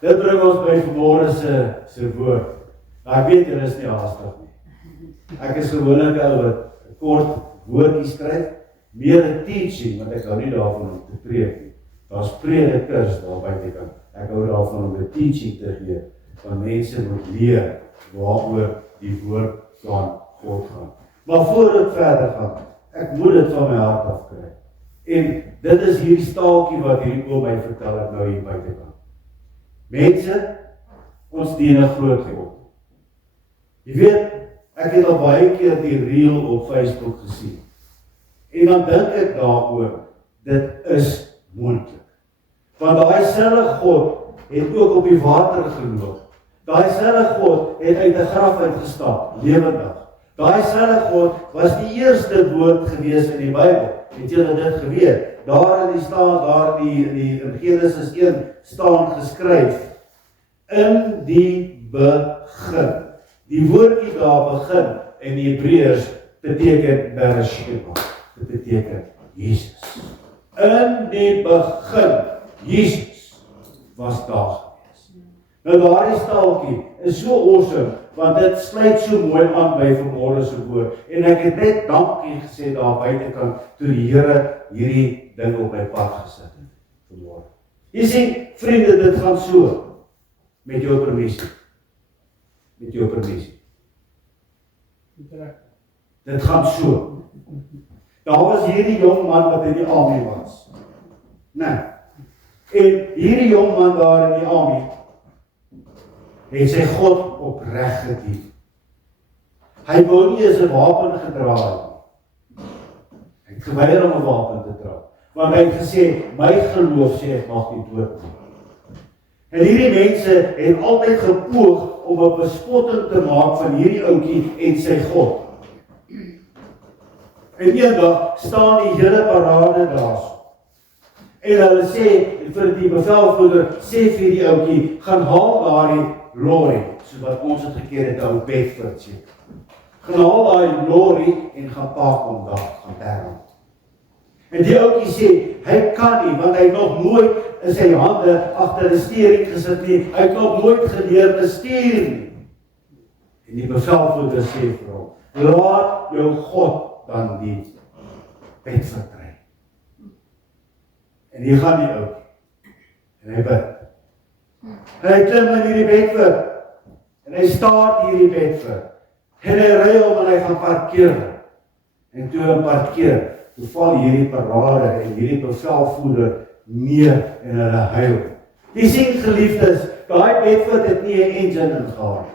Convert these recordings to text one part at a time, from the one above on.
Dit bring ons by vanmôre se woord. Ek weet julle is nie haastig nie. Ek is gewoonlik 'n ou wat 'n kort woordjie skryf, meer 'n teaching, want ek hou nie daarvan om te preek nie. Daar's predikers daar buitekant. Ek hou daarvan om 'n teaching te gee, want mense moet leer waaroor die woord van God gaan. Maar voor ek verder gaan, ek moet dit van my hart af kry. En dit is hierdie staaltjie wat hierdie oom my vertel het nou hier buitekant. Mense, ons dien 'n groot God. Jy weet, ek het al baie keer die reel op Facebook gesien. En dan dink ek daaroor, dit is moontlik. Want daai selfe God het ook op die water geloop. Daai selfe God het uit 'n graf uitgestap, lewendig. Daai selfe God was die eerste woord gewees in die Bybel. Het julle dit geweet? In Genesis 1 staan geskryf, in die begin. Die woordjie daar begin in die Hebreërs beteken Bereshit. Dit beteken Jesus. In die begin, Jesus was daar gewees. Nou daardie staaltjie is so awesome, want dit sluit so mooi aan by vanmôre se woord. En ek het net dankie gesê daar buitekant toe die Here hierdie ding op my pad gesit het vanmôre. Jy sien, vriende, dit gaan so met jou permissie. Met jou permissie. Dit gaan so. Daar was hierdie jong man wat in die army was. Nee. En hierdie jong man daar in die army het sy God opreg gedien. Hy wou nie eens 'n wapen gedra het. Hy het geweier om 'n wapen te dra. Want hy het gesê, my geloof sê ek mag nie dood nie. En hierdie mense het altyd gepoog om 'n bespotting te maak van hierdie ouetjie en sy God. En eendag staan die hele parade daar. En hulle sê vir die bevelvoerder, sê vir die ouetjie, gaan haal daardie lorry, soos wat ons het gekeer het ou Bedford sê. Gaan haal daai lorry en gaan park hom daar, gaan berg. En die ouetjie sê, hy kan nie, want hy het nog nooit in sy hande agter 'n steering gesit nie, hy het nog nooit geleer te stuur nie. En die bevelvoerder sê vir hom, laat jou God dan die Bedford ry. En hier gaan die ouetjie, en hy bid. En hy klim in hierdie Bedford, en hy staat hierdie Bedford, en hy ry om en hy gaan parkeer. En toe hy parkeer, toe val hierdie parade en hierdie bevelvoerder neer en hulle huil. Jy sien geliefdes, daai Bedford het nie 'n engine in gehad.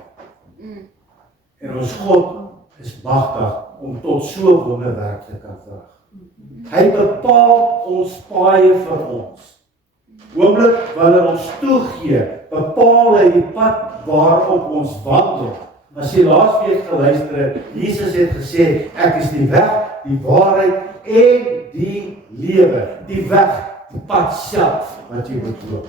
En ons God is magtig om tot so wonderwerk te kan verrig. Hy bepaal ons paaie vir ons. Oomblik wanneer ons toegee, bepaal hy die pad waarop ons wandel. As jy laasweek geluister het, Jesus het gesê, ek is die weg, die waarheid en die lewe. Die weg, die pad self wat jy moet loop.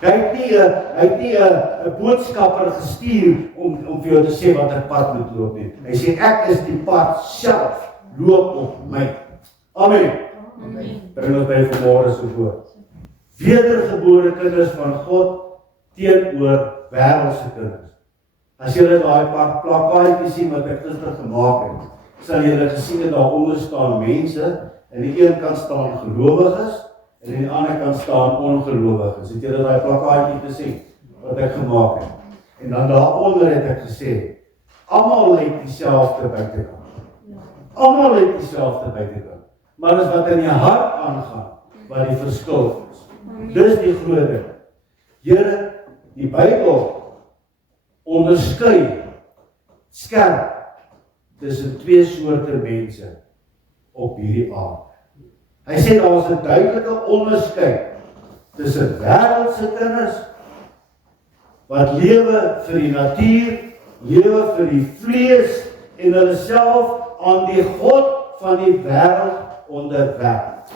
Hy het nie 'n boodskapper gestuur om vir jou te sê wat 'n pad moet loop nie. Hy sê, ek is die pad self, loop op my. Amen. Bring ons by vanmôre se woord. Wedergebore kinders van God teenoor wêreldse kinders. As julle daai paar plakkaatjies sien wat ek gister gemaak het, sal julle gesien het daaronder staan mense, en aan die een kant staan gelowiges, en aan die ander kant staan ongelowiges. Het julle daai plakkaatjie gesien wat ek gemaak het? En dan daaronder het ek gesê, almal het dieselfde buitekant. Almal het dieselfde buitekant. Maar as wat in jou hart aangaan, wat die verskil is. Dis die groot ding. Here, die Bybel onderskei skerp tussen twee soorte mense op hierdie aarde. Hy sê daar is 'n duidelike onderskeid tussen wêreldse kinders wat lewe vir die natuur, lewe vir die vlees en hulle self aan die God van die wêreld onderwerp.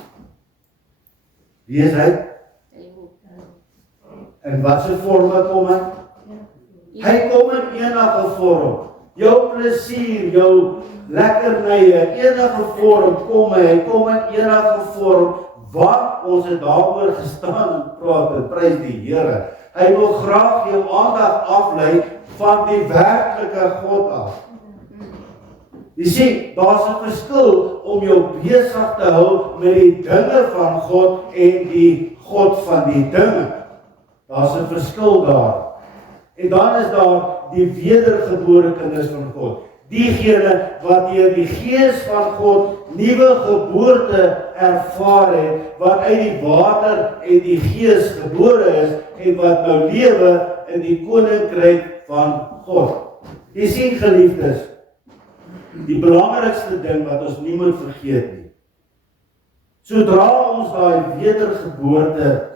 Wie is hy? En wat se vorme kom hy? Hy kom in enige vorm. Jou plesier, jou lekkernye, enige vorm kom hy kom in enige vorm. Wat ons het daaroor gestaan en praat en prys die Here. Hy wil graag jou aandag aflei van die werklike God af. Jy sien, daar's 'n verskil om jou besig te hou met die dinge van God en die God van die dinge. Daar's 'n verskil daar. En dan is daar die wedergebore kinders van God. Diegene wat deur die Gees van God nuwe geboorte ervaar het, wat uit die water en die Gees gebore is en wat nou lewe in die koninkryk van God. Jy sien, geliefdes, die belangrikste ding wat ons nie moet vergeet nie. Sodra ons daai wedergeboorte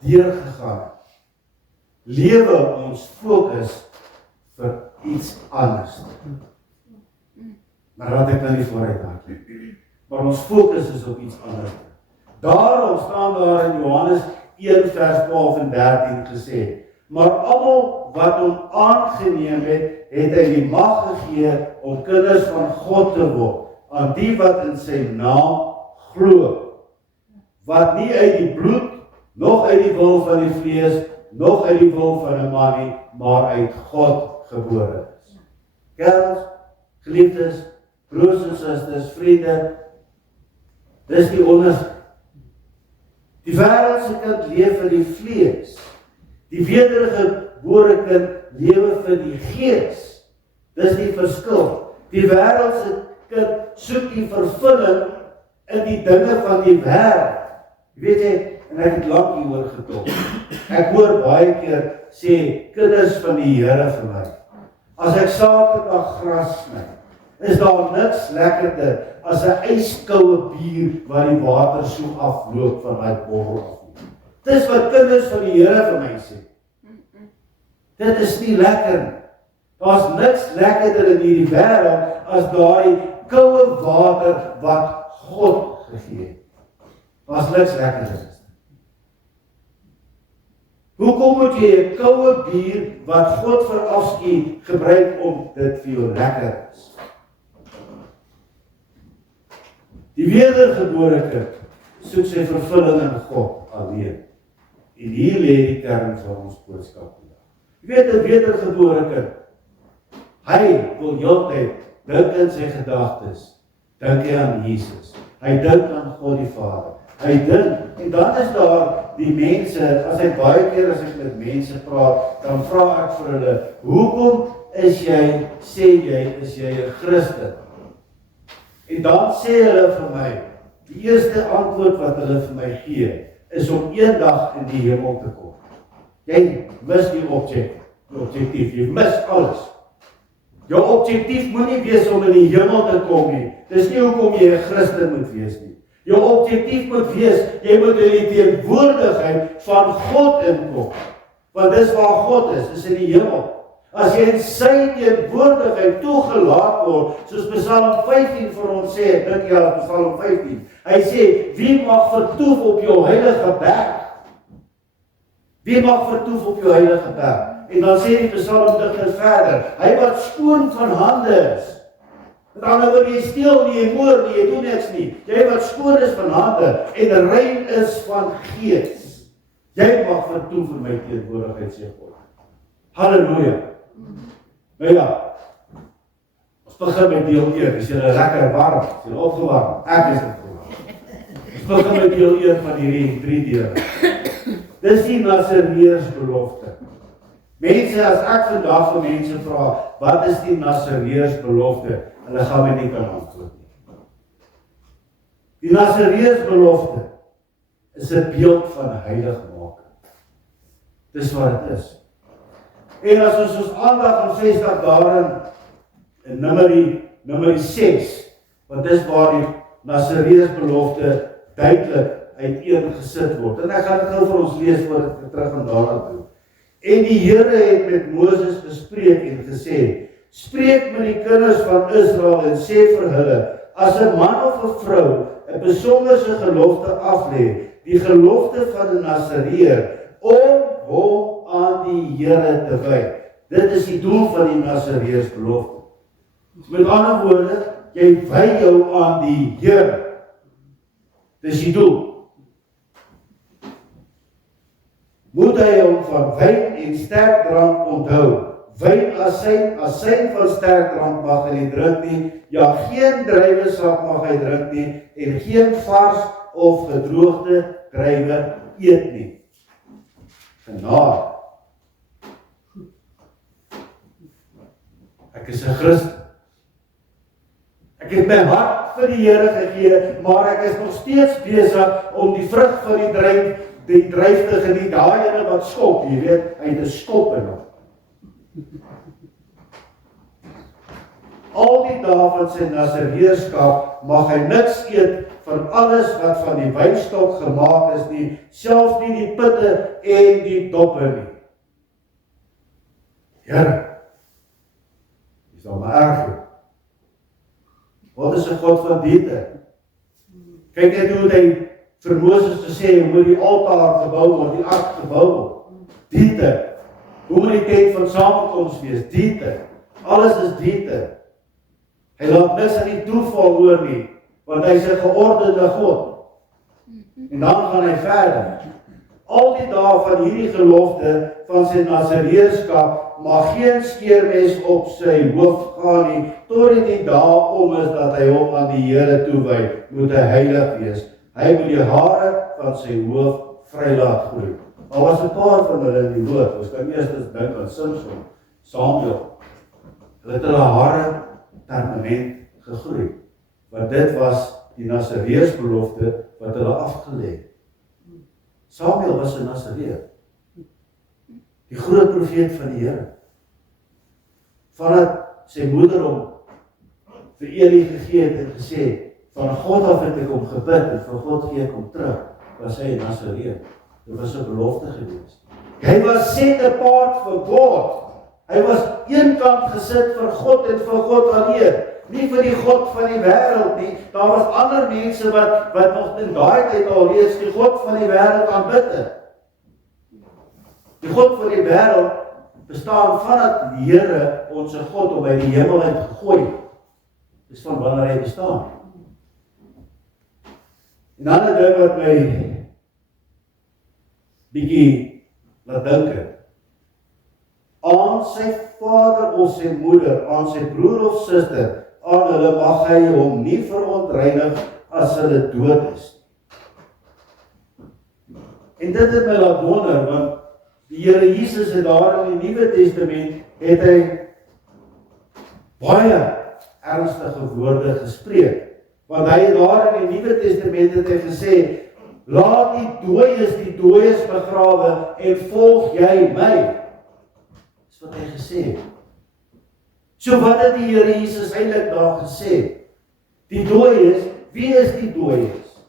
deurgegaan het, lewe ons fokus vir iets anders. Maar laat ek nou nie vooruit maak nie. Maar ons fokus is op iets anders. Daarom staan daar in Johannes 1 vers 12 en 13 gesê, maar almal wat hom aangeneem het, het hy die mag gegee om kinders van God te word, aan die wat in sy naam glo, wat nie uit die bloed, nog uit die wil van die vlees, nog uit die wil van 'n man nie, maar uit God gebore is. Kerels, geliefdes, broers en susters, vriende, dis die onderskeid. Die wêreldse kind leef vir die vlees. Die wedergebore kind lewe vir die Gees. Dis die verskil. Die wêreldse kind soek die vervulling in die dinge van die wêreld. Weet jy, en ek het lank hieroor getalk. Ek hoor baie keer sê kinders van die Here vir my. As ek Saterdag gras sny, is daar niks lekkerder as 'n yskoue bier wat die water so afloop van daai bottel af. Dis wat kinders van die Here vir my sê. Dit is nie lekker nie. Daar's niks lekkerder in hierdie wêreld as daai koue water wat God gegee het. Daar's niks lekkerder. Hoekom moet jy 'n koue bier wat God verafskuw gebruik om dit vir jou lekker is? Die wedergebore kind soek sy vervulling in God alleen. En hier lê die kern van ons boodskap vandag. Jy weet, 'n wedergebore kind, hy wil heeltyd dink in sy gedagtes, dink hy aan Jesus. Hy dink aan God die Vader. Hy dink, en dan is daar die mense, as ek baie keer as ek met mense praat, dan vra ek vir hulle, hoekom is jy, sê jy, is jy 'n Christen? En dan sê hulle vir my, die eerste antwoord wat hulle vir my gee, is om eendag in die hemel te kom. Jy mis die objektief, jy mis alles. Jou objektief moet nie wees om in die hemel te kom nie. Dis nie hoekom jy 'n Christen moet wees nie. Jou objektief moet wees, jy moet in die teenwoordigheid van God inkom. Want dis waar God is in die hemel. As jy in sy teenwoordigheid toegelaat word, soos Psalm 15 vir ons sê, ek dink jy aan Psalm 15, hy sê, wie mag vertoef op jou heilige berg? Wie mag vertoef op jou heilige berg? En dan sê die psalmdigter verder, hy wat skoon van hande is. Met ander woorde, jy steel nie, jy moord nie, jy doen niks nie. Jy wat skoon is van hande en rein is van gees. Jy mag vertoef in my teenwoordigheid, sê God. Halleluja. Nou ja, ons begin met deel 1. Is julle lekker warm? Is julle opgewarm? Ek is opgewarm. Ons begin met deel 1 van hierdie 3 dele. Dis die Nasareërsbelofte. Mense, as ek vandag vir mense vra, wat is die Nasareërsbelofte? Hulle gaan my nie kan antwoord nie. Die Nasareërsbelofte is 'n beeld van heiligmaking. Dis wat dit is. En as ons aandag aan vestig daarin in Numeri 6, want dis waar die Nasareërsbelofte duidelik uiteengesit word. En ek gaan dit nou vir ons lees voordat ek terug gaan daarna toe. En die Here het met Moses gespreek en gesê, spreek met die kinders van Israel en sê vir hulle, as 'n man of 'n vrou 'n besonderse gelofte aflê, die gelofte van 'n Nasareër, om hom aan die Here te wy. Dit is die doel van die Nasareërsbelofte. Met ander woorde, jy wy jou aan die Here. Dis die doel. moet hy hom van wyn en sterk drank onthou. Wyn asyn van sterk drank mag hy nie drink nie, ja, geen druiwesap mag hy drink nie, en geen vars of gedroogde druiwe eet nie. Genade. Ek is 'n Christen. Ek het my hart vir die Here gegee, maar ek is nog steeds besig om die vrug van die dryf te geniet. Daai ene wat skop, jy weet, hy het 'n skop in hom. Al die dae van sy Nasareërskap mag hy niks eet van alles wat van die wynstok gemaak is nie, selfs nie die pitte en die doppe nie. Here, is daar maar erg. Wat is 'n God van diete? Kyk net hoe hy vir Moses gesê, hoe moet die altaar gebou word, die ark gebou word. Diete. Hoe moet die tent van samekoms wees? Diete. Alles is diete. Hy laat niks aan die toeval oor nie, want hy is 'n geordende God. En dan gaan hy verder. Al die dae van hierdie gelofte van sy Nasareërskap mag geen skeermes op sy hoof gaan nie, tot die dae om is dat hy hom aan die Here toewy, moet hy heilig wees. Hy moet die hare van sy hoof vry laat groei. Al was 'n paar van hulle in die woord, ons kan eers dink aan Samson, Samuel. Hulle het hulle hare permanent gegroei, want dit was die Nasareërsbelofte wat hulle afgelê het. Samuel was 'n Nasareër, die groot profeet van die Here. Vandat sy moeder hom vir Eli gegee het en gesê, van God af het ek hom gebid en van God gee ek hom terug, was hy 'n Nasareër. Dit was 'n belofte geweest. Hy was set apart vir God. Hy was eenkant gesit vir God en vir God alleen, nie vir die God van die wêreld nie. Daar was ander mense wat nog in daai tyd al reeds die God van die wêreld aanbid het. Die God van die wêreld bestaan vandat die Here, ons God, hom uit die hemel uit gegooi het. Dis van wanneer hy bestaan. En dan 'n ding wat my bietjie laat dink het. Aan sy vader of sy moeder, aan sy broer of suster, aan hulle mag hy hom nie verontreinig as hulle dood is. En dit het my laat wonder, want die Here Jesus het daar in die Nuwe Testament, het hy baie ernstige woorde gespreek. Want hy het daar in die Nuwe Testament het hy gesê, laat die dooies begrawe en volg jy my. Dis wat hy gesê het. So wat het die Here Jesus eintlik daar gesê? Die dooies, wie is die dooies?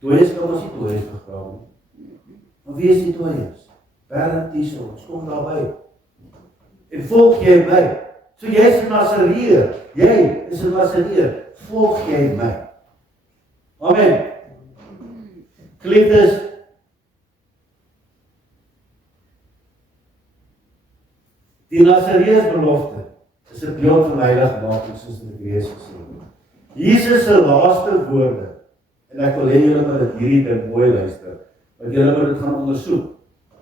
Dooies kan ons nie dooies begrawe nie. Maar wie is die dooies? Bernd Diesel, ons kom daarby. En volg jy my? So jy is 'n Nasareër, jy is 'n Nasareër, volg jy my? Amen. Geliefdes, die Nasareërsbelofte is 'n beeld van heiligmaking, soos in die Gees gesê word. Jesus se laaste woorde, en ek wil hê julle moet dit hierdie ding mooi luister, want julle moet dit gaan ondersoek.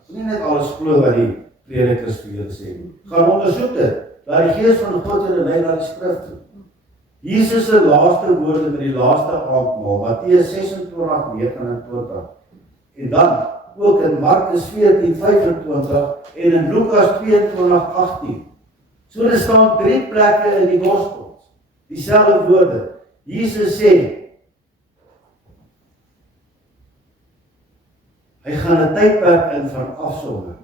Nie net alles glo wat die predikers vir julle sê nie. Gaan ondersoek dit. Laat die Gees van God julle lei na die skrif toe. Jesus se laaste woorde met die laaste aandmaal, Matteus 26:29, en dan ook in Markus 14:25 en in Lukas 22:18. So daar staan 3 plekke in die Gospels, dieselfde woorde. Jesus sê, hy gaan 'n tydperk in van afsondering,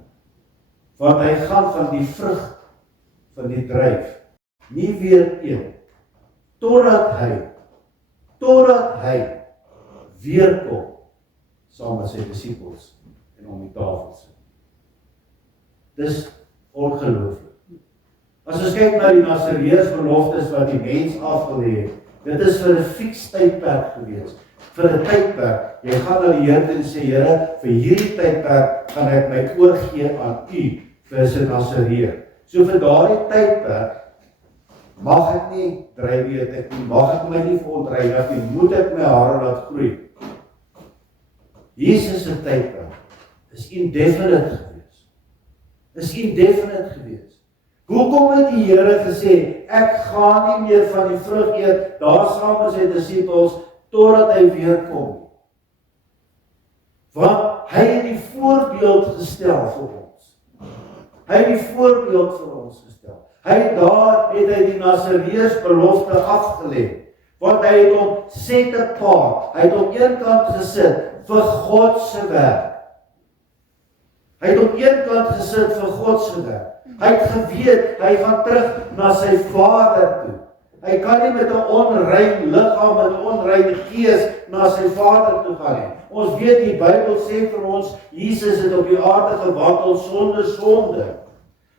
want hy gaan van die vrug van die dryf nie weer eet, totdat hy weer kom saam met sy disippels en om die tafel sit. Dis ongelooflik. As ons kyk na die Nasareërsbeloftes wat die mens afgelê het, dit is vir 'n fiks tydperk gewees. Vir 'n tydperk, jy gaan na die Here en sê, Here, vir hierdie tydperk gaan ek my oorgee aan U vir 'n Nasareër. So vir daardie tydperk mag ek nie druiwe eet, mag ek my nie verontreinig nie, moet ek my hare laat groei. Jesus se tydperk is indefinite gewees. Is indefinite gewees. Hoekom het die Here gesê, ek gaan nie meer van die vrug eet, daar saam met sy disippels, totdat hy weer kom? Want hy het die voorbeeld gestel vir ons. Hy het die voorbeeld vir ons gestel. Daar het hy die Nasareërs belofte afgelê. Want hy het hom set apart. Hy het op een kant gesit vir God se werk. Hy het op een kant gesit vir God se werk. Hy het geweet, hy gaan terug na sy Vader toe. Hy kan nie met 'n onrein liggaam en 'n onrein gees na sy Vader toe gaan nie. Ons weet die Bybel sê vir ons, Jesus het op die aarde gewandel sonder sonde.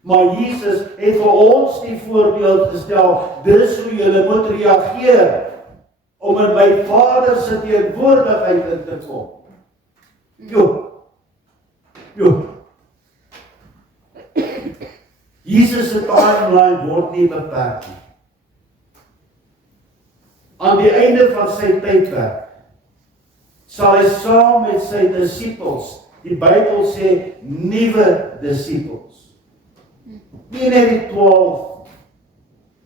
Maar Jesus het vir ons die voorbeeld gestel, dis hoe julle moet reageer, om in my Vader se teenwoordigheid in te kom. Jesus se timeline word nie beperk nie. Aan die einde van sy tydperk sal hy saam met sy disippels, die Bybel sê nuwe disippels, nie net die 12,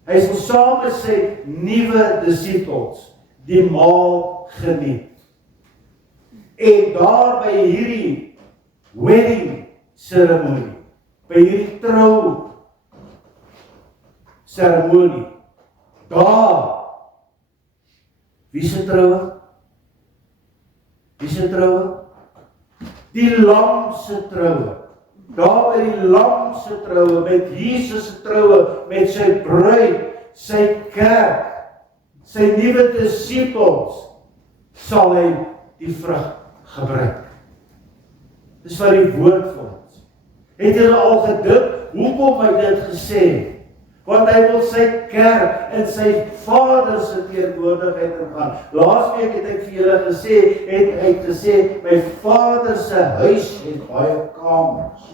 hy sal saam met sy nuwe disippels die maal geniet. En daar by hierdie wedding ceremonie, by hierdie trou ceremonie, daar, wie se troue? Wie se troue? Die lam se troue. Daar by die lam se troue, met Jesus se troue, met sy bruid, sy kerk, sy nuwe disippels, sal hy die vrug gebruik. Dis wat die woord vir ons. Het julle al gedink, hoekom hy dit gesê? Want hy wil sy kerk in sy Vader se teenwoordigheid ingaan. Laasweek het ek vir julle gesê, het hy gesê, my Vader se huis het baie kamers.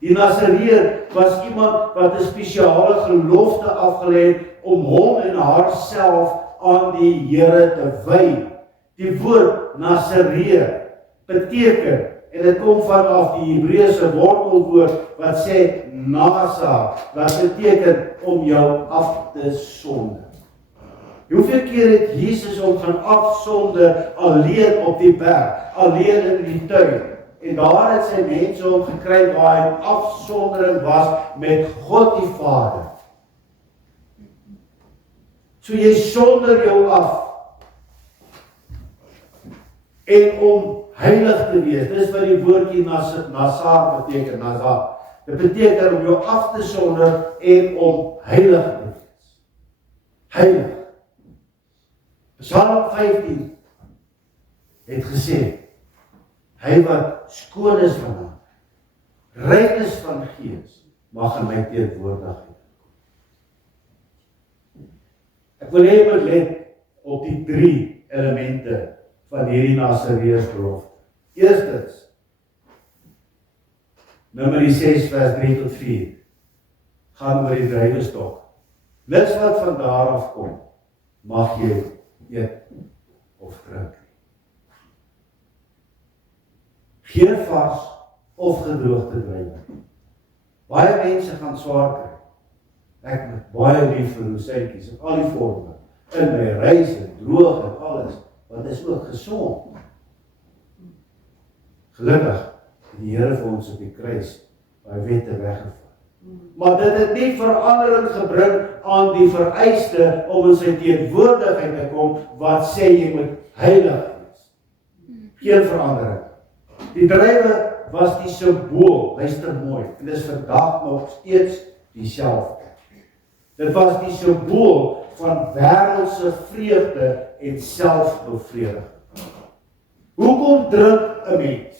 Die Nasareër was iemand wat 'n spesiale gelofte afgelê het om hom en haarself aan die Here te wy. Die woord Nasareër beteken, en dit kom vanaf die Hebreëse wortelwoord wat sê nasa, wat beteken om jou af te sonder. Hoeveel keer het Jesus hom gaan afsonder alleen op die berg, alleen in die tuin? En daar het sy mense hom gekry waar hy in afsondering was met God die Vader. So jy sonder jou af. En om heilig te wees, dis wat die woordjie Nazar beteken, Nazar. Dit beteken om jou af te sonder en om heilig te wees. Heilig. Psalm 15 het gesê, hy wat skoon is van hom, rein is van gees, mag in my teenwoordigheid. Ek wil hê jy moet let op die 3 elemente van hierdie Nasareërs belofte. Eerstens, Numeri 6 vers 3 tot 4, gaan oor die druiwestok. Niks wat van daar af kom, mag jy eet of drink. Geen vars of gedroogde druiwe. Baie mense gaan swaar kry. Ek met baie lief vir roosentjies en al die vorme. In my reis en droog en alles, want is ook gesond. Gelukkig het die Here vir ons op die kruis baie wette weggevat. Maar dit het nie verandering gebring aan die vereiste om in sy teenwoordigheid te kom, wat sê jy moet heilig wees. Geen verandering. Die druiwe was die symbool, luister mooi, en dit is vandag nog steeds dieselfde. Dit was die symbool van wêreldse vreugde en selfbevrediging. Hoekom drink 'n mens?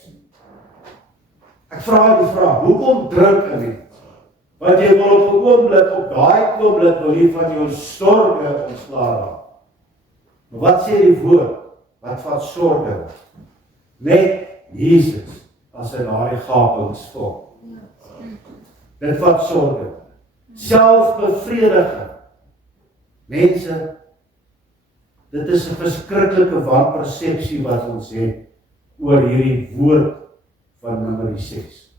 Ek vra die vraag, hoekom drink 'n mens? Want jy wil op 'n oomblik, op daai oomblik wil jy van jou sorge ontslae raak. Maar wat sê die woord? Wat vat sorge? Net Jesus as hy daai gapings vul. Dit vat sorge. Selfbevrediging. Mense, Dit is 'n verskriklike wanpersepsie wat ons het oor hierdie woord van Numeri 6.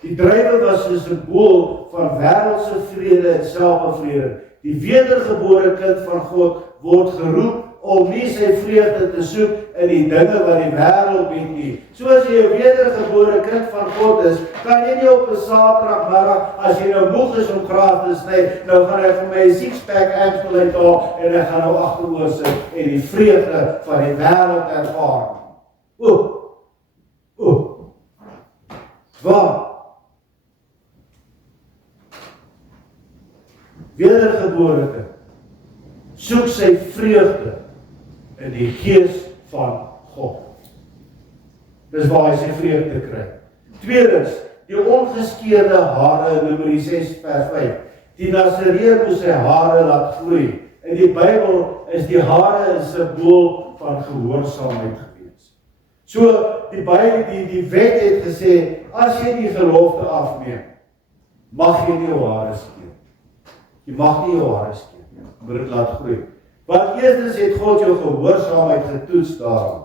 Die druiwe was 'n simbool van wêreldse vrede en selfbevrediging. Die wedergebore kind van God word geroep om nie sy vreugde te soek in die dinge wat die wêreld bied nie. Soos jy 'n wedergebore kind van God is, kan jy nie op 'n Saterdagmiddag, as jy nou moeg is om graaf te sny, nou gaan ek vir my 'n six-pack Amstel uithaal en ek gaan nou agteroor sit en die vreugde van die wêreld ervaar. Waar? Wedergebore kind soek sy vreugde in die gees van God. Dis waar hy sy vreugde kry. Tweedens, die ongeskeurde hare in Numeri 6 vers 5. Die Nasareër moes sy hare laat groei. In die Bybel is die hare 'n simbool van gehoorsaamheid gewees. So, die wet het gesê, as jy die gelofte afneem, mag jy nie jou hare skeer. Jy mag nie jou hare skeer nie, moet dit laat groei. Want eerstens het God jou gehoorsaamheid getoets daarom.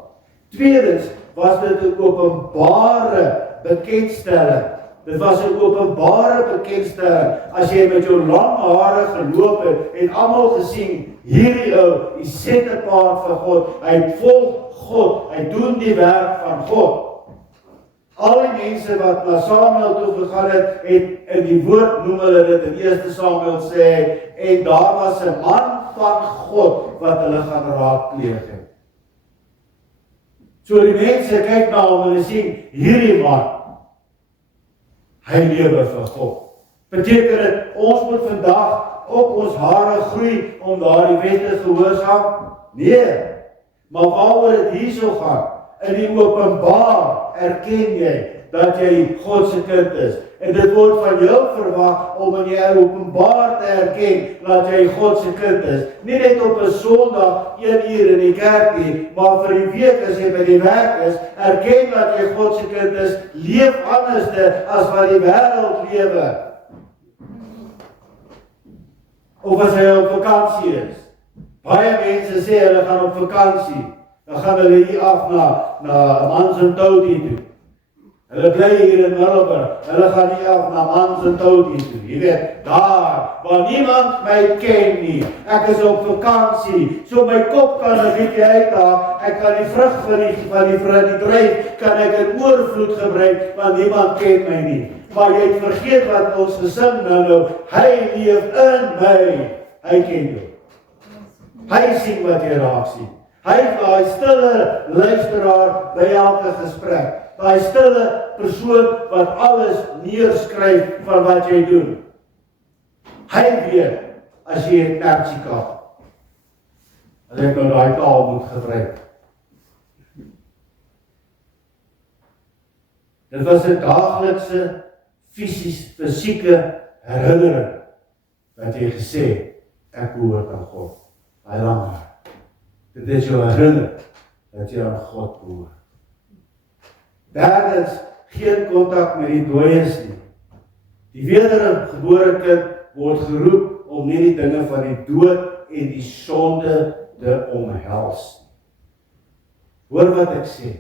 Tweedens was dit 'n openbare bekendstelling. Dit was 'n openbare bekendstelling. As jy met jou lang hare geloop het almal gesien, hierdie ou, die settepaard van God, hy volg God, hy doen die werk van God. Al die mense wat na Samuel toe gegaan het, in die woord noem hulle dit in 1 Samuel sê, en daar was 'n man van God wat hulle gaan raadpleeg het. So die mense kyk na hom en hulle sien, hierdie man, hy lewe vir God. Beteken dit, ons moet vandag op ons hare groei om daardie wette gehoorsaam? Nee, maar waaroor dit hierso gaan, in die openbaar erken jy dat jy God se kind is. En dit word van jou verwag om in jou openbaar te erken dat jy God se kind is. Nie net op 'n Sondag 1 uur in die kerk nie, maar vir die week as jy by die werk is, erken dat jy God se kind is, leef anderste as wat die wêreld lewe. Of as jy op vakansie is. Baie mense sê hulle gaan op vakansie. Dan gaan hulle hier af na Amanzimtoti toe. Hulle bly hier in Middelburg. Hulle gaan hier af na Amanzimtoti toe. Jy weet, daar waar niemand my ken nie. Ek is op vakansie. So my kop kan 'n bietjie uithaal. Ek kan die vrug van die dryf kan ek in oorvloed gebruik, want niemand ken my nie. Maar jy het vergeet wat ons gesing nou. Hy leef in my. Hy ken jou. Hy sien wat jy raak sien. Hy is daai stille luisteraar by elke gesprek. Daai stille persoon wat alles neerskryf van wat jy doen. Hy weet as jy 'n taxi kap. As ek nou daai taal moet gebruik. Dit was 'n daaglikse fisieke herinnering dat jy gesê, ek behoort aan God. Hy langer. Dit is jou herinner dat jy aan God behoort. Derdens, geen kontak met die dooies nie. Die wedergebore kind word geroep om nie die dinge van die dood en die sonde te omhels. Hoor wat ek sê.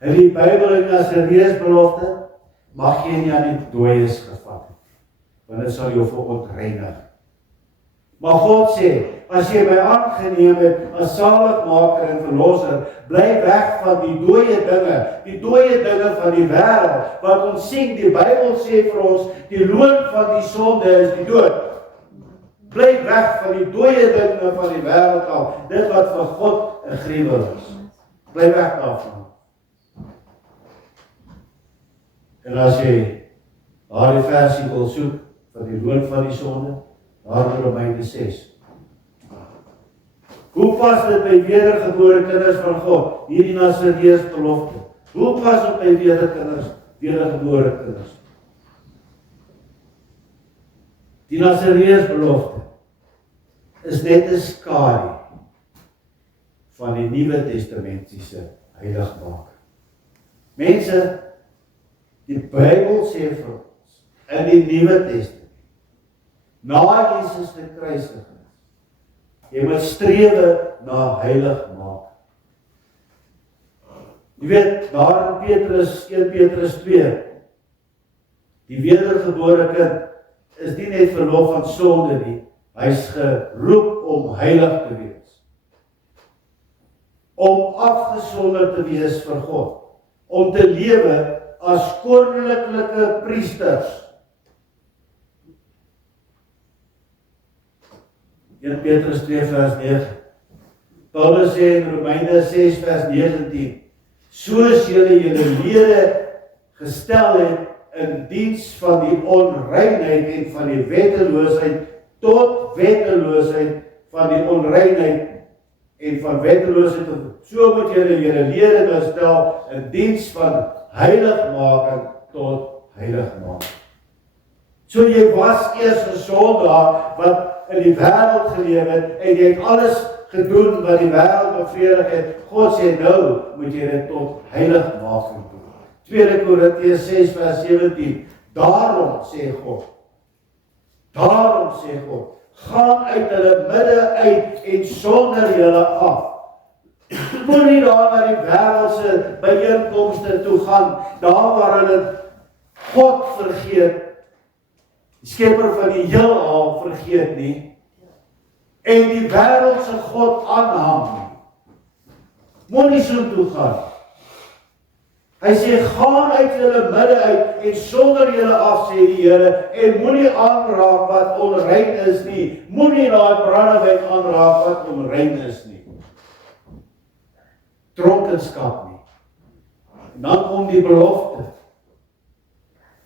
In die Bybel en as 'n reusbelofte, mag jy nie aan die dooies gevat het, want dit sal jou verontreinig. Maar God sê, as jy my aangeneem het as saligmaker en verlosser, bly weg van die dooie dinge van die wêreld, wat ons sien, die Bybel sê vir ons, die loon van die sonde is die dood. Bly weg van die dooie dinge van die wêreld af, dit wat vir God 'n gruwel is. Bly weg daarvan. En as jy daardie versie wil soek, van die loon van die sonde, daar in Romeine 6. Hoe pas dit by wedergebore kinders van God? Hierdie Nasareërs belofte. Hoe pas dit by wedergebore kinders? Die Nasareërs belofte is net 'n skadu van die Nuwe Testamentiese heiligmaker. Mense, die Bybel sê vir ons in die Nuwe Testament, na Jesus te kruisig is, Jy moet strewe na heilig maak. Jy weet, daar in Petrus, 1 Petrus 2, die wedergebore kind is nie net verlof van sonde nie, hy is geroep om heilig te wees. Om afgesonder te wees vir God, om te lewe as koninklike priesters. 1 Petrus 2 vers 9. Paulus sê in Romeine 6 vers 19, soos julle lede gestel het in diens van die onreinheid en van die wetteloosheid tot wetteloosheid van die onreinheid en van wetteloosheid, so moet julle lede nou stel in diens van heiligmaking tot heiligmaking. So jy was eers 'n sondaar wat in die wêreld geleef het en jy het alles gedoen wat die wêreld bevredig het. God sê nou moet jy dit tot heiligmaking doen. 2 Korintiërs 6 vers 17. Daarom sê God, gaan uit hulle midde uit en sonder julle af. Moenie daar na die wêreldse byeenkomste toe gaan, daar waar hulle God vergeet, die skepper van die heelal vergeet nie, en die wêreldse God aanhang nie. Moenie so toe gaan. Hy sê, gaan uit julle midde uit en sonder julle af, sê die Here, en moenie aanraak wat onrein is nie. Moenie daai brandewyn aanraak wat onrein is nie. Dronkenskap nie. En dan kom die belofte.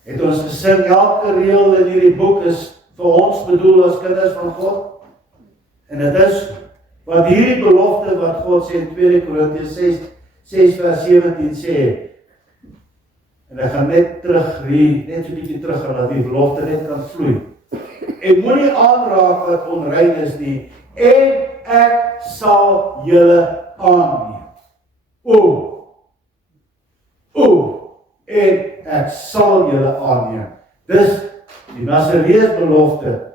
Het ons gesing, elke reël in hierdie boek is vir ons bedoel as kinders van God. En dit is wat hierdie belofte wat God sê in 2 Korintiërs 6 vers 17 sê. En ek gaan net net so 'n bietjie terug gaan, dat die belofte net kan vloei. En moenie aanraak wat onrein is nie, en ek sal julle aanneem. En ek sal julle aanneem. Dus die Nasareërs belofte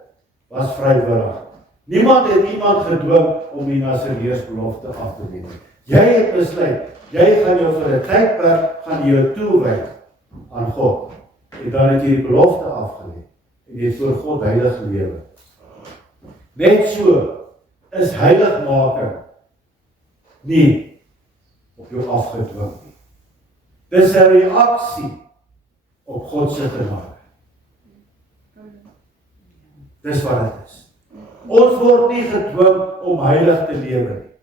was vrywillig. Niemand het iemand gedwing om die Nasareërs belofte af te neem. Jy het besluit, jy gaan jou vir 'n tydperk gaan jou toewy aan God. En dan het jy die belofte afgelê. En jy het voor God heilig gelewe. Net so is heiligmaking nie op jou afgedwing nie. Dis 'n reaksie op God se genade. Dis wat dit is. Ons word nie gedwing om heilig te lewe nie.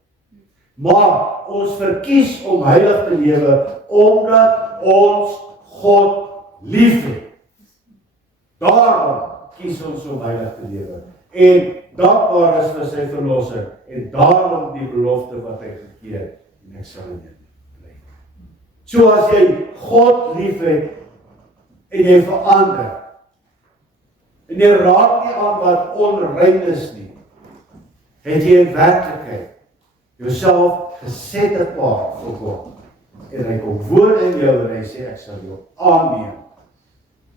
Maar ons verkies om heilig te lewe omdat ons God liefhet. Daarom kies ons om heilig te lewe. En dankbaar is vir sy verlossing. En daarom die belofte wat hy gegee het. En ek sal in dit bly. So as jy God liefhet en jy verander, en jy raak nie aan wat onrein is nie, het jy in werklikheid jouself gesette paard vir God. En hy kom woon in jou en hy sê, ek sal jou aanneem.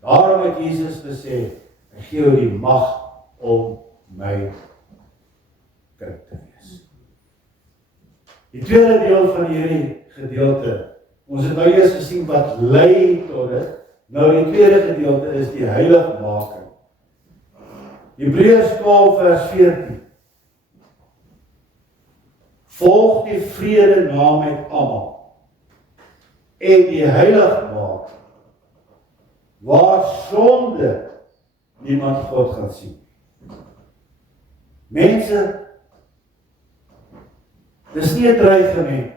Daarom het Jesus gesê, ek gee jou die mag om my kind te wees. Die tweede deel van hierdie gedeelte, ons het nou eers gesien wat lei tot dit, nou die tweede gedeelte is die heiligmaking. Hebreërs 12 vers 14. Volg die vrede na met almal en die heiligmaking, waar sonde niemand God gaan sien. Mense, dis nie 'n dreigement.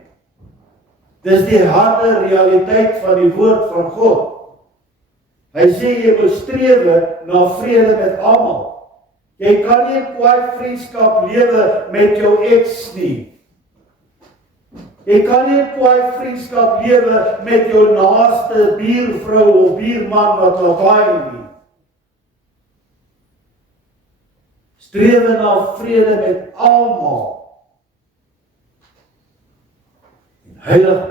Dis die harde realiteit van die woord van God. Hy sê jy moet strewe na vrede met almal. Jy kan nie 'n kwaai vriendskap lewe met jou ex nie. Jy kan nie 'n kwaai vriendskap lewe met jou naaste buurvrou of buurman wat lawaai nie. Strewe na vrede met almal. En heilig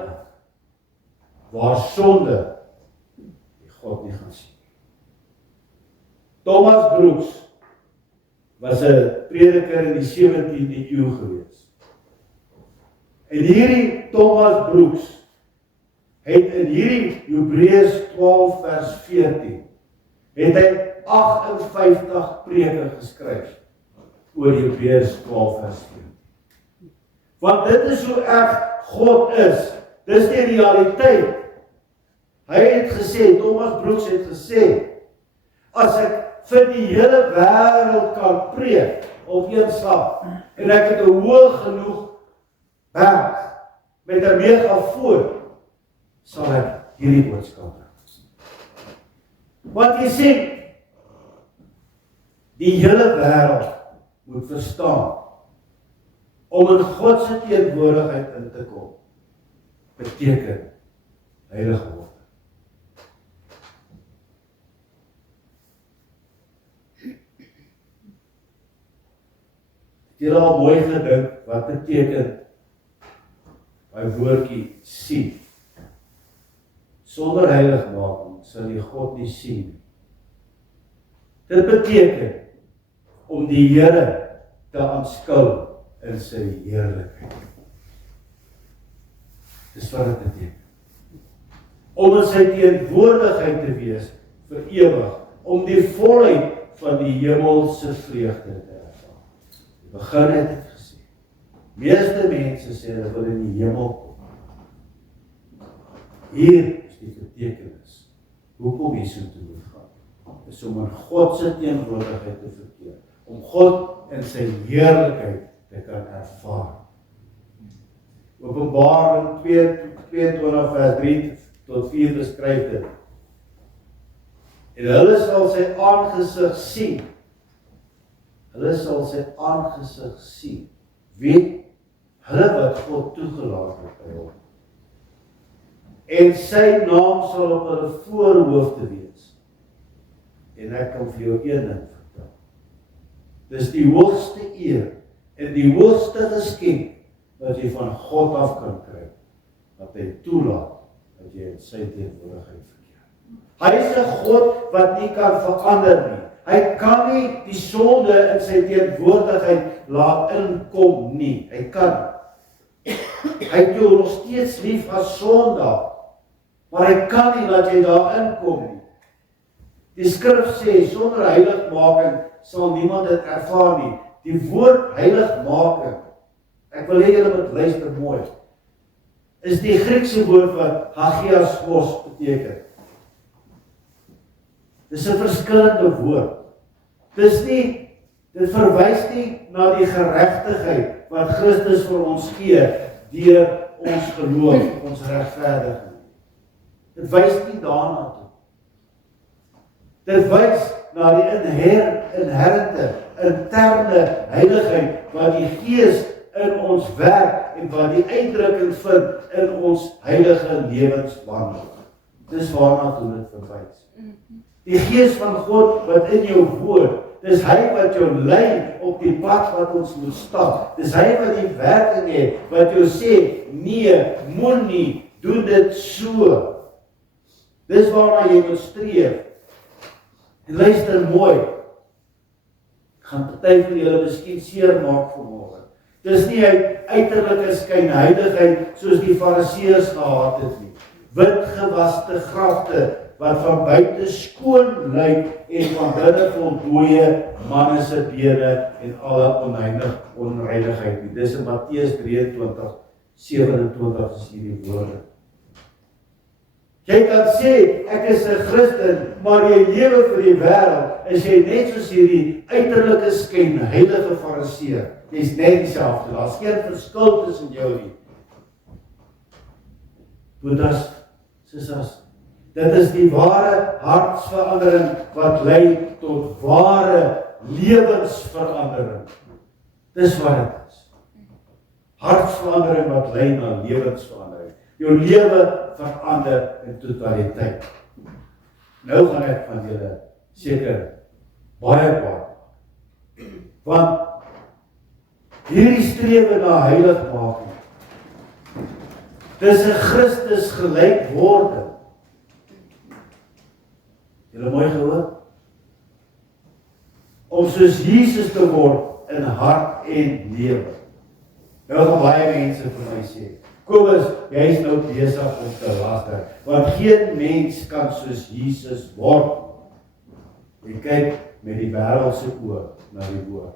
waar sonde die God nie gaan sien. Thomas Brooks was 'n prediker in die 17de eeu gewees. En hierdie Thomas Brooks het in hierdie Hebreërs 12 vers 14 het hy 58 preke geskryf oor Hebreërs 12 vers 14. Want dit is hoe erg God is. Dis die realiteit. Hy het gesê, Thomas Brooks het gesê, as ek vir die hele wêreld kan preek op een slag, en ek het 'n hoog genoeg berg met 'n megafoon, sal ek hierdie boodskap bring. Want jy sien, die hele wêreld moet verstaan, om in God se teenwoordigheid in te kom, beteken heilig word. Het julle al mooi gedink wat beteken my woordjie sien? Sonder heiligmaking sal jy God nie sien. Dit beteken om die Here te aanskou in sy heerlikheid. Dis wat dit beteken. Om in sy teenwoordigheid te wees vir ewig, om die volheid van die hemelse vreugde te ervaar. Die begin het ek gesê. Meeste mense sê hulle wil in die hemel kom. Hier is die betekenis hoekom jy so toe moet gaan. Is om in God se teenwoordigheid te verkeer. Om God in sy heerlikheid te kan ervaar. Openbaring 22 vers 3 tot 4 beskryf dit. En hulle sal sy aangesig sien. Hulle sal sy aangesig sien. Wie? Hulle wat God toegelaat het by hom. En sy naam sal op hulle voorhoofde wees. En ek kan vir jou een ding vertel. Dis die hoogste eer en die hoogste geskenk wat jy van God af kan kry, wat hy toelaat dat jy in sy teenwoordigheid verkeer. Hy is 'n God wat nie kan verander nie. Hy kan nie die sonde in sy teenwoordigheid laat inkom nie. Hy kan. Hy het jou nog steeds lief as sondaar, maar hy kan nie laat jy daar inkom nie. Die skrif sê, sonder heiligmaking sal niemand dit ervaar nie. Die woord heiligmaking, ek wil hê julle moet luister mooi, is die Griekse woord wat hagiasmos beteken. Dis 'n verskillende woord. Dit verwys nie na die geregtigheid wat Christus vir ons gee deur ons geloof, ons regverdiging. Dit wys nie daarna toe. Dit wys na die inherente, interne heiligheid wat die Gees in ons werk en wat die uitdrukking vind in ons heilige lewenswandel. Dis waarna toe dit verwys. Die Gees van God wat in jou woon, dis hy wat jou lei op die pad wat ons moet stap. Dis hy wat die werking het, wat jou sê, nee, moenie, doen dit so. Dis waarna jy moet streef. En luister mooi, ek gaan party van julle miskien seer maak vanmôre. Dis nie uiterlike skynheiligheid soos die Fariseërs gehad het nie. Wit gewaste grafte wat van buite skoon lyk en van binne vol dooie manne se bene en alle onreinigheid nie. Dis in Matteus 23:27 is hierdie woorde. Jy kan sê, ek is 'n Christen, maar jy lewe vir die wêreld, is jy net soos hierdie uiterlike skynheilige Fariseër. Jy's net dieselfde, daar's geen verskil tussen jou nie. Boetas, sissas, dit is die ware hartsverandering wat lei tot ware lewensverandering. Dis wat dit is. Hartsverandering wat lei na lewensverandering. Jou lewe verander in totaliteit. Nou gaan ek van julle seker baie kwaad. Want hierdie strewe na heiligmaking, dis 'n Christus gelykwoording. Julle mooi gehoor? om soos Jesus te word in hart en lewe. Nou gaan baie mense vir my sê, Kobus, jy is nou besig om te laster, want geen mens kan soos Jesus word. Jy kyk met die wêreldse oë na die woord.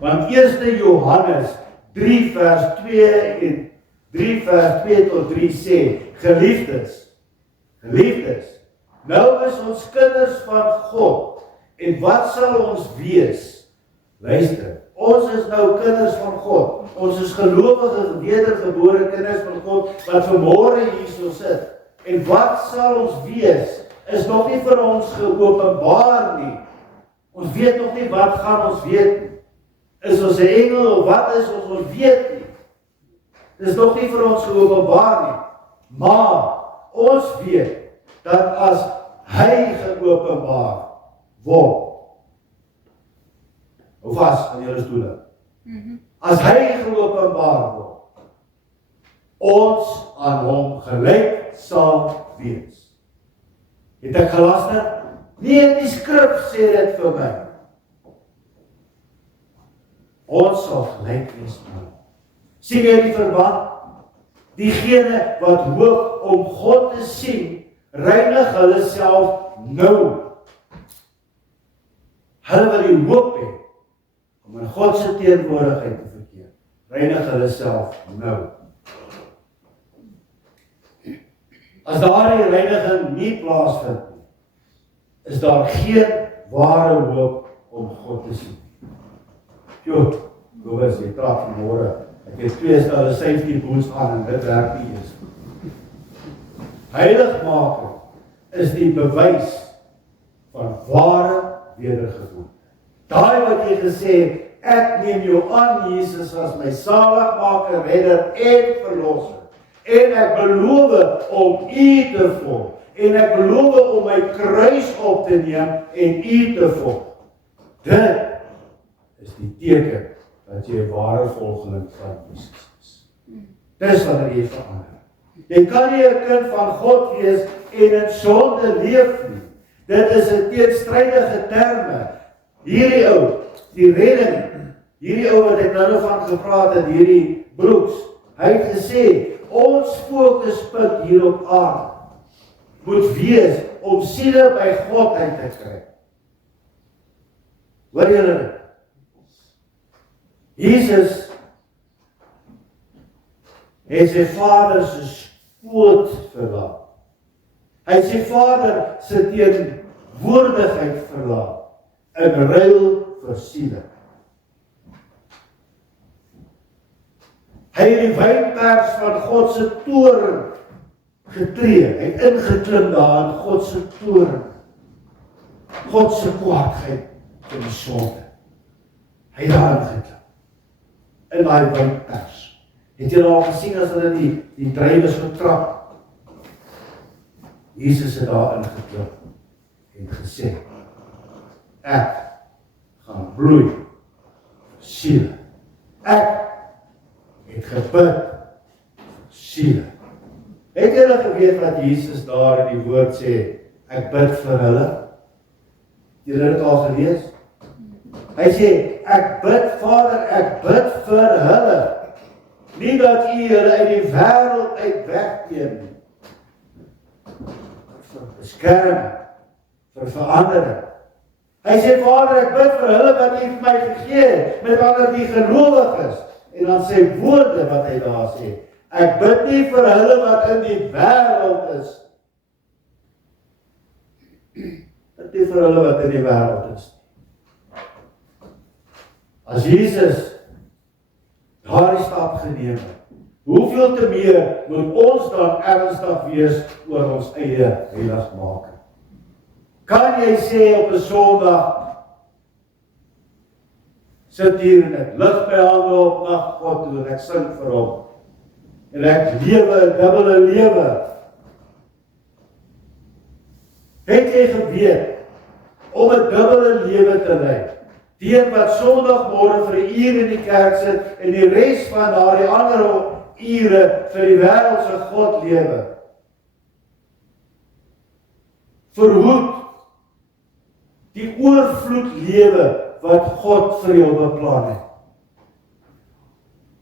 Want 1 Johannes 3 vers 2 tot 3 sê, geliefdes, nou is ons kinders van God, en wat sal ons wees? Luister, ons is nou kinders van God, ons is gelowige, wedergebore kinders van God, wat vanmôre hierso sit, en wat sal ons wees, is nog nie vir ons geopenbaar nie. Ons weet nog nie wat gaan ons weet nie. Is ons 'n engel of wat is ons weet nie. Dit is nog nie vir ons geopenbaar nie. Maar ons weet dat as hy geopenbaar word, hou vas aan julle stoele. As hy geopenbaar word, ons aan hom gelyk sal wees. Het ek gelaster? Nee, die skrif sê dit vir my. Ons sal gelyk wees aan hom. Sien jy die verband? Diegene wat hoop om God te sien, reinig hulle self nou. Hulle wat die hoop het om in God se teenwoordigheid te verkeer, reinig hulle self nou. As daardie reiniging nie plaasvind nie, is daar geen ware hoop om God te sien. Jo, Kobus, jy praat vanmôre. Ek het 2 stelle safety boots aan en dit werk nie eens. Heiligmaking is die bewys van ware wedergeboorte. Daai wat jy gesê, ek neem jou aan, Jesus, as my saligmaker, redder en verlosser. En ek beloof om u te volg. En ek beloof om my kruis op te neem en u te volg. Dit is die teken dat jy 'n ware volgeling van Jesus is. Dis wanneer jy verander. Jy kan nie 'n kind van God wees en in sonde leef nie. Dit is 'n teenstrydige terme. Hierdie ou, die redding, hierdie ou wat ek nou van gepraat het, hierdie Brooks, hy het gesê, ons fokuspunt hier op aarde moet wees om siele by God uit te kry. Hoor julle dit? Jesus het sy Vader se skoot verlaat. Hy het sy Vader se teenwoordigheid verlaat in ruil vir siele. Hy het die wynpers van God se toorn getree. Hy het ingeklim daar in God se toorn. God se kwaadheid vir die sonde. Hy het daar ingeklim. In daai wynpers. Het julle al gesien as hulle die druiwe so trap? Jesus het daar ingeklim en gesê, ek gaan bloei vir siele. Ek het gebid vir siele. Het julle geweet wat Jesus daar in die woord sê, ek bid vir hulle? Julle het dit al gelees? Hy sê, ek bid Vader, ek bid vir hulle. Nie dat u hulle uit die wêreld uit wegneem nie. Vir beskerming, vir verandering. Hy sê, Vader, ek bid vir hulle wat u vir my gegee het, met ander die gelowig is. En dan sy woorde wat hy daar sê, ek bid nie vir hulle wat in die wêreld is. Bid nie vir hulle wat in die wêreld is. As Jesus daardie stap geneem het, hoeveel te meer moet ons dan ernstig wees oor ons eie heiligmaking? Kan jy sê op 'n Sondag, sit hier en ek lig my hande op na God toe en ek sing vir hom. En ek lewe 'n dubbele lewe. Het jy geweet om 'n dubbele lewe te lei? Die wat Sondagmôre vir 'n uur in die kerk sit en die res van daardie ander ure vir die wêreldse God lewe. Verhoed die oorvloed lewe wat God vir jou beplan het.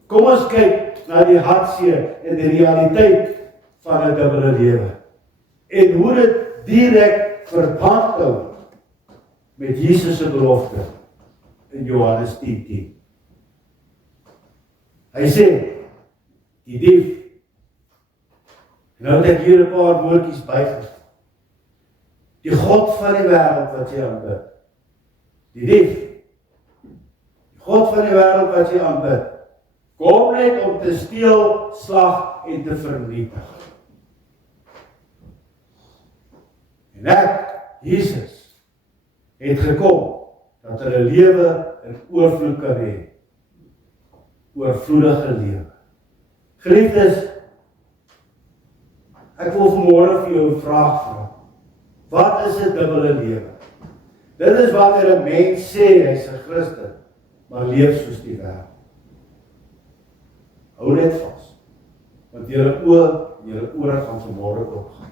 Kom ons kyk na die hartseer en die realiteit van 'n dubbele lewe. En hoe dit direk verband hou met Jesus se belofte in Johannes 10:10. Hy sê, die dief, nou het ek hier 'n paar woordjies bygevoeg. Die God van die wêreld wat jy aanbid. Die dief, die God van die wêreld wat jy aanbid, kom net om te steel, slag en te vernietig. En ek, Jesus, het gekom dat hulle lewe in oorvloed kan hê. Oorvloedige lewe. Geliefdes, ek wil vanmôre vir jou 'n vraag vra. Wat is 'n dubbele lewe? Dit is wanneer 'n mens sê hy's 'n Christen, maar leef soos die wêreld. Hou net vas, want julle oë en julle ore gaan vanmôre oopgaan.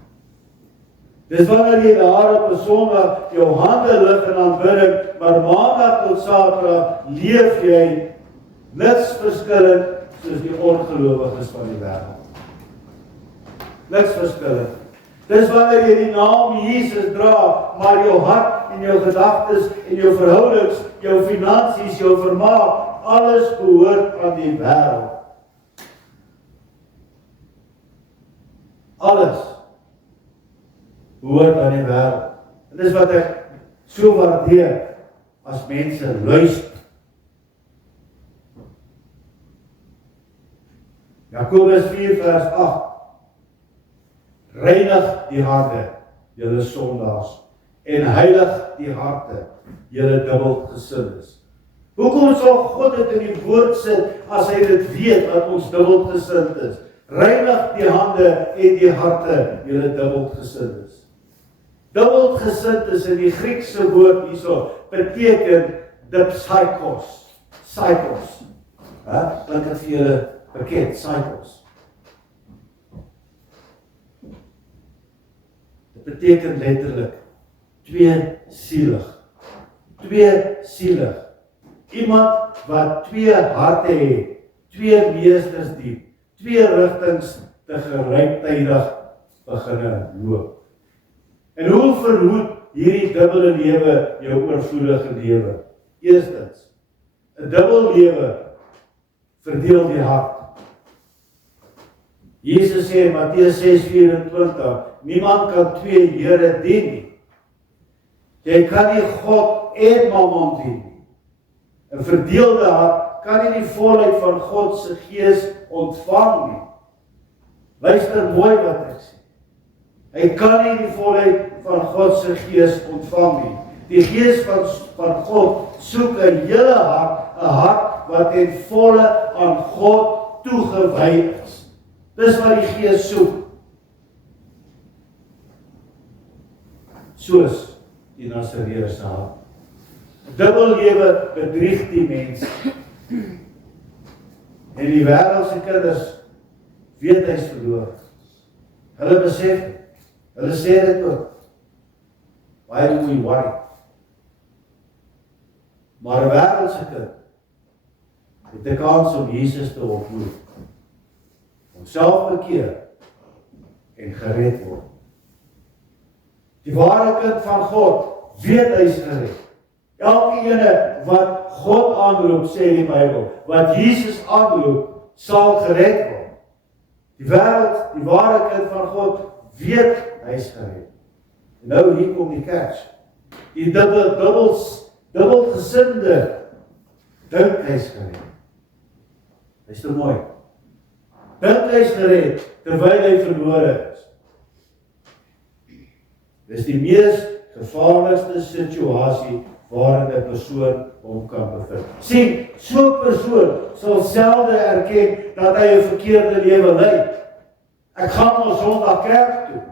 Dis wanneer jy daar op 'n Sondag jou hande lig in aanbidding, maar Maandag tot Saterdag leef jy niks verskillend soos die ongelowiges van die wêreld. Niks verskillend. Dis wanneer jy die naam Jesus dra, maar jou hart en jou gedagtes en jou verhoudings, jou finansies, jou vermaak, alles behoort aan die wêreld. Alles behoort aan die wêreld. En dis wat ek so waardeer as mense luister. Jakobus 4 vers 8. Reinig die harte, julle sondaars, en heilig die harte, julle dubbelgesindes. Hoekom sal God dit in die woord sit as hy dit weet wat ons dubbelgesind is? Reinig die hande en die harte, julle dubbelgesindes. Dubbelgesind is in die Griekse woord hierso beteken dipsaikos. Saikos. Klink dit vir julle bekend, saikos. Dit beteken letterlik tweesielig. Tweesielig. Iemand wat twee harte het, twee meesters dien, twee rigtings te gelyktydig begin loop. En hoe verhoed hierdie dubbele lewe jou oorvloedige lewe? Eerstens, 'n dubbel lewe verdeel die hart. Jesus sê in Matteus 6:24, niemand kan twee here dien nie. Jy kan nie God en Mammon dien nie. 'n verdeelde hart kan nie die volheid van God se gees ontvang nie. Luister mooi wat ek sê. Hy kan nie die volheid van God se gees ontvang nie. Die gees van God soek 'n hele hart, 'n hart wat ten volle aan God toegewy is. Dis wat die gees soek. Soos die Nasareër se hart. 'n Dubbel lewe bedrieg die mens. En die wêreldse kinders weet hy's verloor. Hulle besef dit. Hulle sê dit ook. Why do we worry? Maar 'n wêreldse kind het 'n kans om Jesus te ontmoet. Homself bekeer en gered word. Die ware kind van God weet hy's gered. Elkeen wat God aanroep, sê die Bybel, wat Jesus aanroep, sal gered word. Die wêreld, die ware kind van God, weet hy's gered. En nou hier kom die catch. Die dubbelgesinde dink hy's gered. Is dit mooi? Dink hy's gered terwyl hy verlore is. Dis die mees gevaarlikste situasie waarin 'n persoon hom kan bevind. Sien, so 'n persoon sal selde erken dat hy 'n verkeerde lewe lei. Ek gaan op Sondag kerk toe.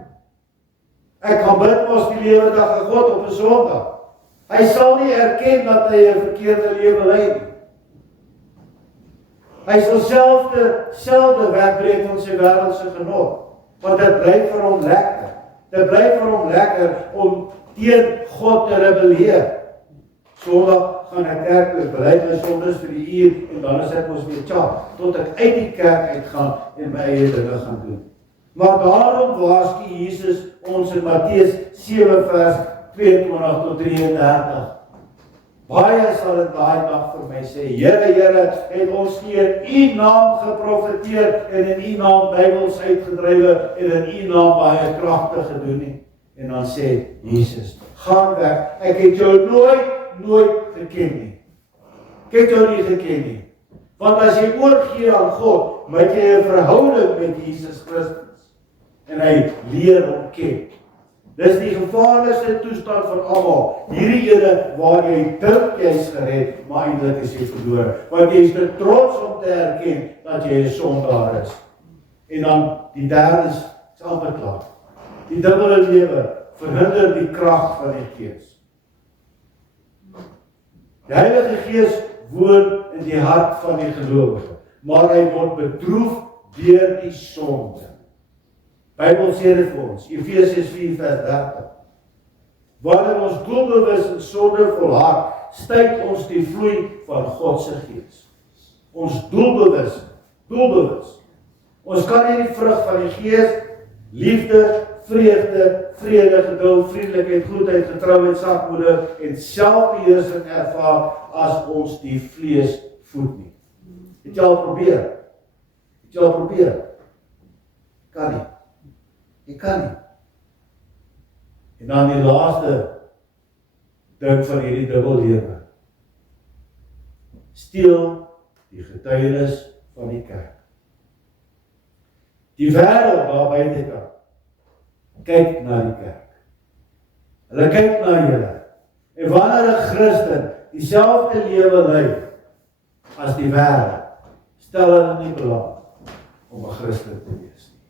Ek gaan bid mos die lewe dag aan God op 'n Sondag. Hy sal nie erken dat hy 'n verkeerde lewe lei nie. Hy sal selfde wegbreek van sy wêreldse genot, want dit bly vir hom lekker. Dit bly vir hom lekker om teen God te rebelleer. Sondag gaan ek kerk toe, bely my sondes vir die uur, en dan is ek ons weer tjap, tot ek uit die kerk uitgaan en my eie dinge gaan doen. Maar daarom waarsku Jesus ons in Matteus 7 vers 22 tot 33. Baie sal in daai dag vir my sê, Here, Here, het ons nie in U naam geprofeteer en in U naam duiwels uitgedrywe en in U naam baie kragte gedoen nie. En dan sê Jesus, gaan weg, ek het jou nooit geken nie. Ek het jou nie geken nie. Want as jy oorgee aan God, moet jy 'n verhouding met Jesus Christus. En hy leer hom ken. Dis die gevaarlikste toestand van almal. Hierdie ene waar jy dink jy is gered, maar eintlik is jy verlore. Want jy is te trots om te erken dat jy 'n sondaar is. En dan die derde is amper klaar. Die dubbele lewe verhinder die krag van die Gees. Die Heilige Gees woon in die hart van die gelowige, maar hy word bedroef deur die sonde. Bybel sê dit vir ons, Efesiërs 4 vers 30. Wanneer ons doelbewus in sonde volhard, styg ons die vloei van God se Gees. Ons doelbewus. Ons kan nie die vrug van die Gees, liefde, vreugde, vrede, geduld, vriendelikheid, goedheid, getrouheid, sagmoedig en selfbeheersing ervaar as ons die vlees voed nie. Het jy al probeer? Kan nie. Jy kan nie. En dan die laaste ding van hierdie dubbel lewe. Steel die getuienis van die kerk. Die wêreld daar buitekant kyk na die kerk. Hulle kyk na julle. En wanneer 'n Christen dieselfde lewe lei as die wêreld, stel hulle nie belang om 'n Christen te wees nie.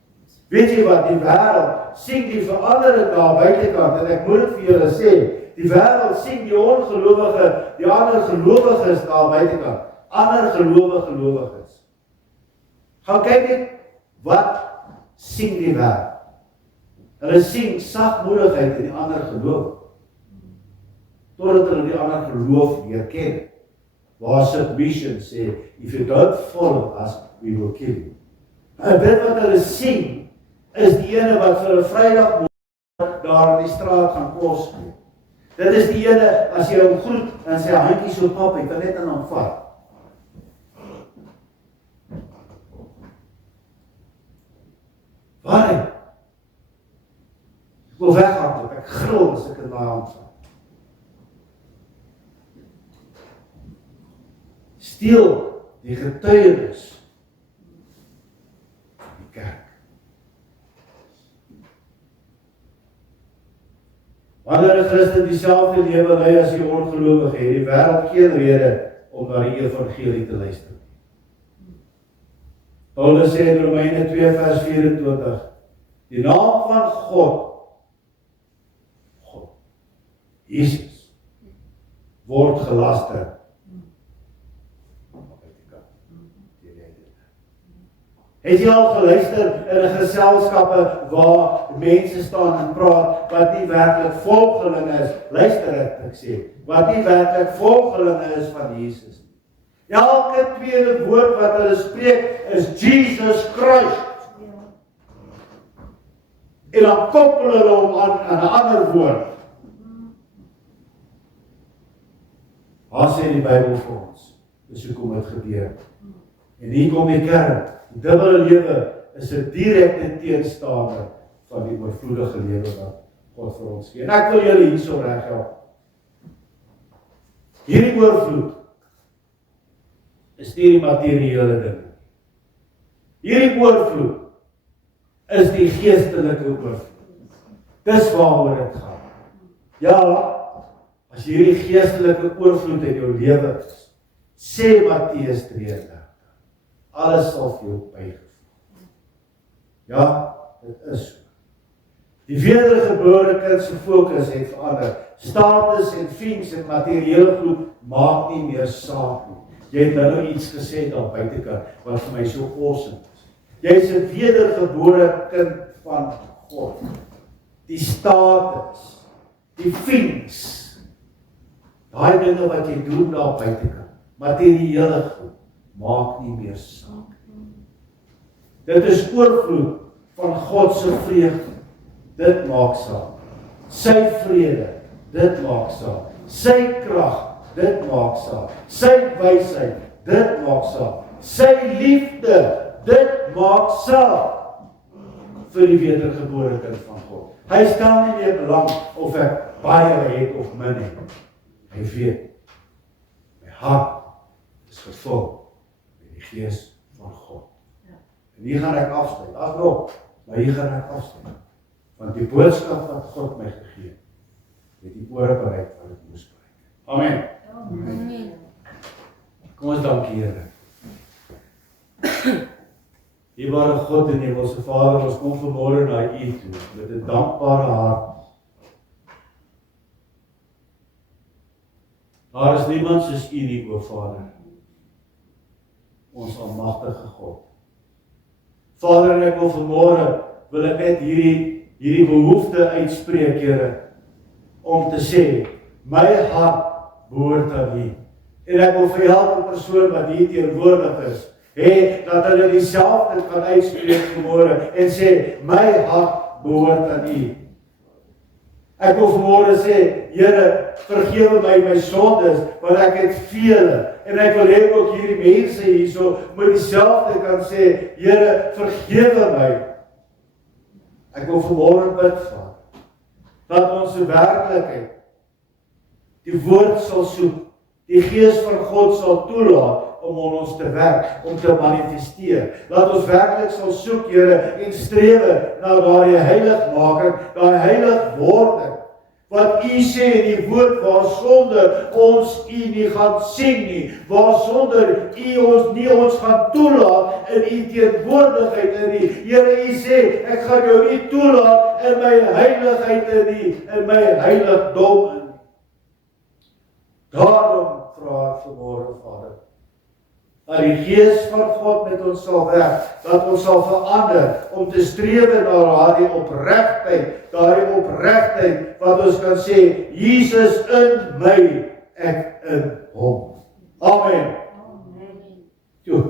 Weet jy wat, die wêreld sien die verandering daar buitekant, en ek moet dit vir julle sê, die wêreld sien die ongelowige, die ander gelowiges daar buitekant, ander gelowiges. Gaan kyk net, wat sien die wêreld? Hulle sien sagmoedigheid in die ander geloof, totdat hulle die ander geloof leer ken. Waar submission sê, if you don't follow us, we will kill you. En dit wat hulle sien, is die ene wat vir 'n Vrydagmôre daar in die straat gaan kos gee. Dit is die ene, as jy hom groet, en sy handjie so pap, jy kan net aan hom vat. Waarom? Ek wil weghardloop, ek gril as ek in my hand vat. Steel die getuienis van die kerk. Wanneer 'n Christen dieselfde lewe lei as die ongelowige, het die wêreld geen rede om na die evangelie te luister. Paulus sê in Romeine 2 vers 24, die naam van God, Jesus, word gelaster. Het jy al geluister in 'n geselskappe waar mense staan en praat wat nie werklik volgelinge is, luister ek sê, wat nie werklik volgelinge is van Jesus nie. Elke tweede woord wat hulle spreek is Jesus Christ. En dan koppel hulle hom aan 'n ander woord. Wat sê die Bybel vir ons? Dis hoekom dit gebeur. En hier kom die kern. Die dubbele lewe is 'n direkte teenstander van die oorvloedige lewe wat God vir ons gee. En ek wil julle hierso reghelp. Hierdie oorvloed is nie die materiële dinge. Hierdie oorvloed is die geestelike oorvloed. Dis waaroor dit gaan. Ja, as jy hierdie geestelike oorvloed in jou lewe is, sê Matteus 33, alles sal vir jou bygevoeg. Ja, dit is so. Die wedergebore kind se fokus het verander. Status en things en materiële goed maak nie meer saak nie. Jy het nou iets gesê daar buitekant wat vir my so awesome is. Jy is 'n wedergebore kind van God. Die status, die things, daai dinge wat jy doen daar buitekant, materiële goed, maak nie meer saak. Dit is oorvloed van God se vreugde. Dit maak saak. Sy vrede, dit maak saak. Sy krag, dit maak saak. Sy wysheid, dit maak saak. Sy liefde, dit maak saak vir die wedergebore kind van God. Hy stel nie meer belang of ek baie het of min het. Hy weet, my hart is gevul met die gees van God. En hier gaan ek afsluit. Daar's nog, maar hier gaan ek afsluit. Want die boodskap wat God my gegee het die ore bereik wat dit moes bereik. Amen. Amen. Kom ons dank die Here. Liewe God en Hemelse Vader, ons kom vanmôre na U toe met 'n dankbare hart. Daar is niemand soos U nie, o Vader. Ons almagtige God. Vader, en ek wil vanmôre wil ek net hierdie behoefte uitspreek, Here, om te sê, my hart behoort aan U. En ek wil vir elke persoon wat hier teenwoordig is, dat hulle dieselfde kan uitspreek vanmôre en sê, my hart behoort aan U. Ek wil vanmôre sê, Here, vergewe my sondes, want ek het vele. En ek wil hê ook hierdie mense hierso moet dieselfde kan sê, Here, vergewe my. Ek wil vanmôre bid, Vader, dat ons in werklikheid die woord sal soek, die Gees van God sal toelaat om aan ons te werk, om te manifesteer. Laat ons werklik sal soek, Here, en strewe na daardie heiligmaking, daai heiligwording, wat U sê in die woord, waar sonder ons U nie gaan sien nie, waar sonder U ons gaan toelaat in U teenwoordigheid in die Here, U sê, ek gaan jou nie toelaat in my heiligheid in my heiligdom in. Daarom vra ek vanmôre, Vader, dat die Gees van God met ons sal werk, dat ons sal verander, om te strewe na daardie opregtheid, wat ons kan sê, Jesus in my, ek in hom. Amen. Amen. Toe.